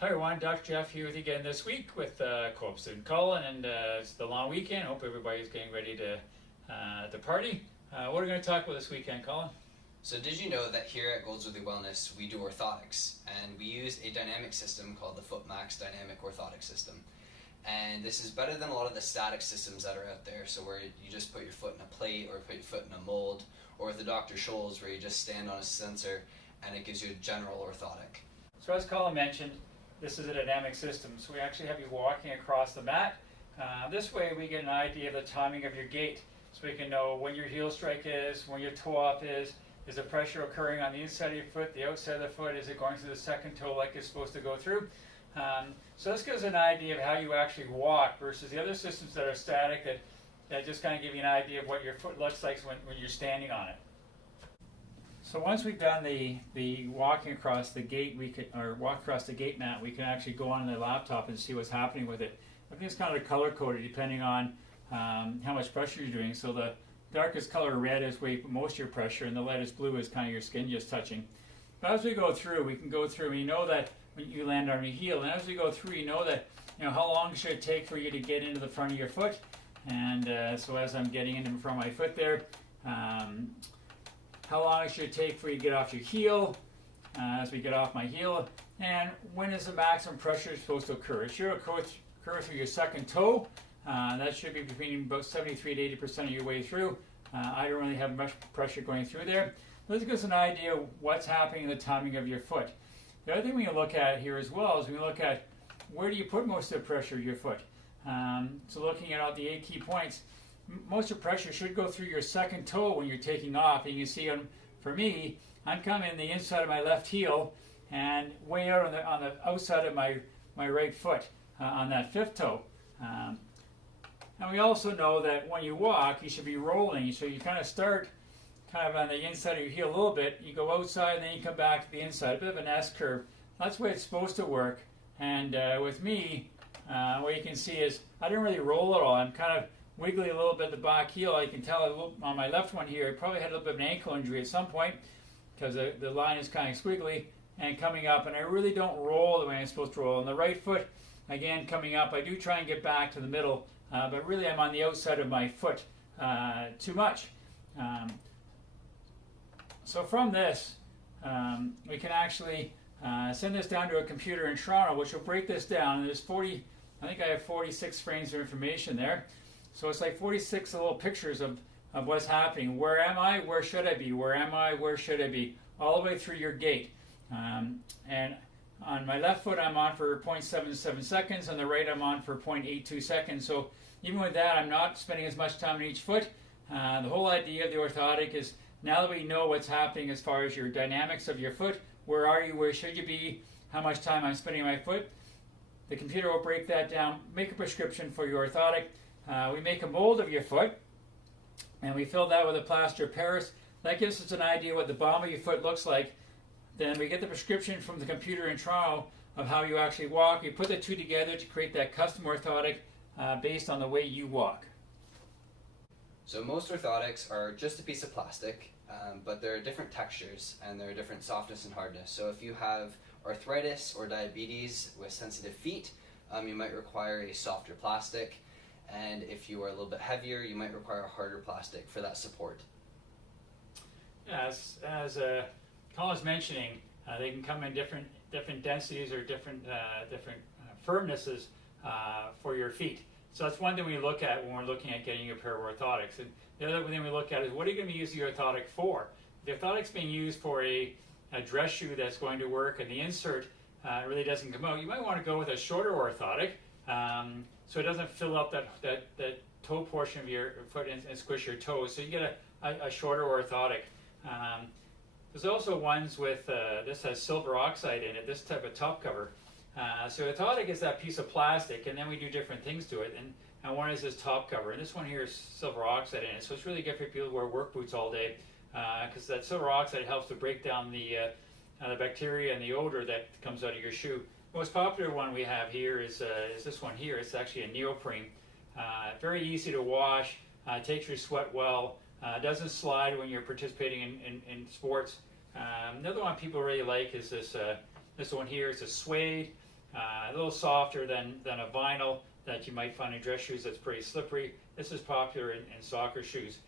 Hi everyone, Dr. Jeff here with you again this week with co-op student Colin, and it's the long weekend. Hope everybody's getting ready to party. What are we going to talk about this weekend, Colin? So did you know that here at Goldsworthy Wellness we do orthotics, and we use a dynamic system called the Footmax Dynamic Orthotic System. And this is better than a lot of the static systems that are out there, so where you just put your foot in a plate or put your foot in a mold, or with the Dr. Scholl's where you just stand on a sensor and it gives you a general orthotic. So as Colin mentioned, this is a dynamic system, so we actually have you walking across the mat. This way we get an idea of the timing of your gait, so we can know when your heel strike is, when your toe off is the pressure occurring on the inside of your foot, the outside of the foot, is it going through the second toe like it's supposed to go through? So this gives an idea of how you actually walk versus the other systems that are static that just kind of give you an idea of what your foot looks like when you're standing on it. So once we've done the walking across the gate, walk across the gate mat, we can actually go on the laptop and see what's happening with it. I think it's kind of color coded depending on how much pressure you're doing. So the darkest color red is where you put most of your pressure, and the lightest blue is kind of your skin just touching. But as we go through, we can go through, and you know that when you land on your heel, and as we go through, you know that how long should it take for you to get into the front of your foot. And so as I'm getting into the front of my foot there, how long should it take for you to get off your heel, as we get off my heel, and when is the maximum pressure supposed to occur? It should occur through your second toe. That should be between about 73 to 80% of your way through. I don't really have much pressure going through there. This gives us an idea of what's happening in the timing of your foot. The other thing we can look at here as well is we look at where do you put most of the pressure of your foot. So looking at all the 8 key points, most of the pressure should go through your second toe when you're taking off. And you can see for me, I'm coming the inside of my left heel and way out on the outside of my right foot on that fifth toe. And we also know that when you walk, you should be rolling. So you kind of start kind of on the inside of your heel a little bit. You go outside and then you come back to the inside, a bit of an S curve. That's the way it's supposed to work. And with me, what you can see is I didn't really roll at all. I'm kind of wiggly a little bit the back heel. I can tell a little, on my left one here, I probably had a little bit of an ankle injury at some point because the line is kind of squiggly and coming up, and I really don't roll the way I'm supposed to roll. On the right foot, again, coming up, I do try and get back to the middle, but really I'm on the outside of my foot too much. So from this, we can actually send this down to a computer in Toronto, which will break this down. And there's I think I have 46 frames of information there. So it's like 46 little pictures of what's happening. Where am I? Where should I be? Where am I? Where should I be? All the way through your gait. And on my left foot, I'm on for 0.77 seconds. On the right, I'm on for 0.82 seconds. So even with that, I'm not spending as much time on each foot. The whole idea of the orthotic is now that we know what's happening as far as your dynamics of your foot, where are you? Where should you be? How much time I'm spending on my foot? The computer will break that down, make a prescription for your orthotic. We make a mold of your foot, and we fill that with a plaster of Paris. That gives us an idea what the bottom of your foot looks like. Then we get the prescription from the computer in Toronto of how you actually walk. We put the two together to create that custom orthotic based on the way you walk. So most orthotics are just a piece of plastic, but there are different textures and there are different softness and hardness. So if you have arthritis or diabetes with sensitive feet, you might require a softer plastic. And if you are a little bit heavier, you might require a harder plastic for that support. Yeah, as Colin was mentioning, they can come in different densities or different firmnesses for your feet. So that's one thing we look at when we're looking at getting a pair of orthotics. And the other thing we look at is what are you going to be using your orthotic for? If the orthotic's being used for a dress shoe that's going to work and the insert really doesn't come out, you might want to go with a shorter orthotic so it doesn't fill up that toe portion of your foot and squish your toes. So you get a shorter orthotic. There's also ones with, this has silver oxide in it, this type of top cover. So orthotic is that piece of plastic, and then we do different things to it. And one is this top cover, and this one here is silver oxide in it. So it's really good for people who wear work boots all day, because that silver oxide helps to break down the bacteria and the odor that comes out of your shoe. The most popular one we have here is this one here. It's actually a neoprene. Very easy to wash, takes your sweat well, doesn't slide when you're participating in sports. Another one people really like is this one here. It's a suede. a little softer than a vinyl that you might find in dress shoes that's pretty slippery. This is popular in soccer shoes.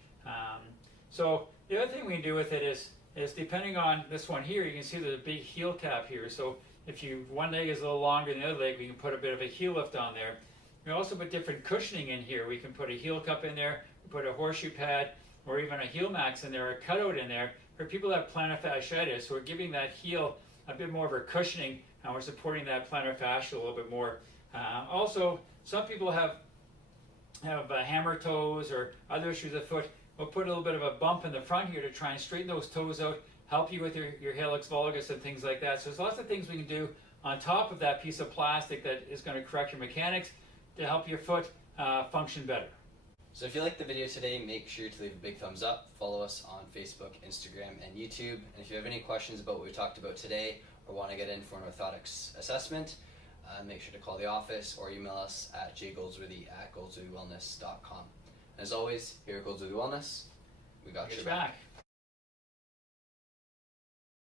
So the other thing we can do with it is depending on this one here, you can see there's a big heel cap here. So if one leg is a little longer than the other leg, we can put a bit of a heel lift on there. We also put different cushioning in here. We can put a heel cup in there, put a horseshoe pad, or even a heel max in there, a cutout in there. For people that have plantar fasciitis, so we're giving that heel a bit more of a cushioning, and we're supporting that plantar fascia a little bit more. Also, some people have hammer toes or other issues of the foot. We'll put a little bit of a bump in the front here to try and straighten those toes out, help you with your hallux valgus and things like that. So there's lots of things we can do on top of that piece of plastic that is going to correct your mechanics to help your foot function better. So if you liked the video today, make sure to leave a big thumbs up, follow us on Facebook, Instagram, and YouTube. And if you have any questions about what we talked about today or want to get in for an orthotics assessment, make sure to call the office or email us at jgoldsworthy@goldsworthywellness.com. And as always, here at Goldsworthy Wellness, we got your back.